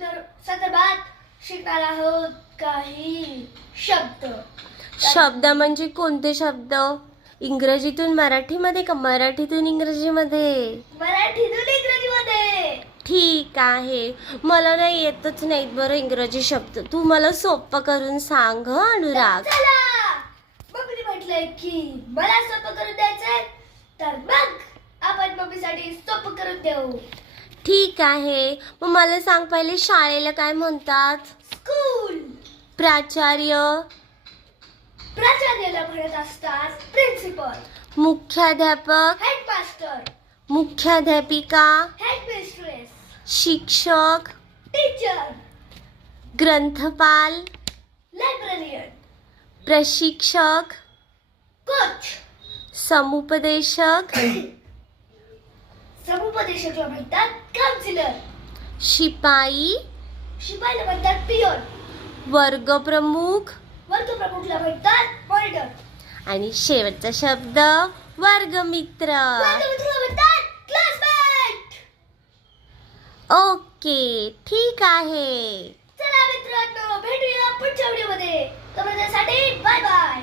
संदर्भात शिकणार आहोत काही शब्द. शब्द म्हणजे कोणते शब्द? इंग्रजीतून मराठीमध्ये का मराठीतून इंग्रजीमध्ये? मराठीतून इंग्रजीमध्ये. ठीक आहे. मला नाही येतच नाहीत बरं इंग्रजी शब्द. तू मला सोपं करून सांग हं अनुराग. चला, मम्मीने म्हटलंय की मला सोपं करून द्यायचंय, तर मग आपण मम्मीसाठी सोपं करून देऊ. ठीक आहे. मग मला सांग पहिले शाळेला काय म्हणतात? स्कूल. प्राचार्य? प्राचार्याला म्हणत असतात प्रिन्सिपल. मुख्याध्यापक? हेडमास्टर. मुख्याध्यापिका? हेडमिस्ट्रेस. शिक्षक? टीचर. ग्रंथपाल? लायब्ररियन. प्रशिक्षक? कोच. समुपदेशक? समुपदेशकला म्हणतात काउन्सिलर. शिपाई? शिपाईला म्हणतात पियोन. वर्गप्रमुख? वर्गप्रमुखला म्हणतात मॉनिटर. आणि शेवटचा शब्द वर्गमित्र. वर्गमित्राला म्हणतात क्लासमेट. ओके, ठीक आहे. चला मित्रांनो, भेटूया पुढच्या व्हिडिओमध्ये. तोपर्यंत बाय बाय.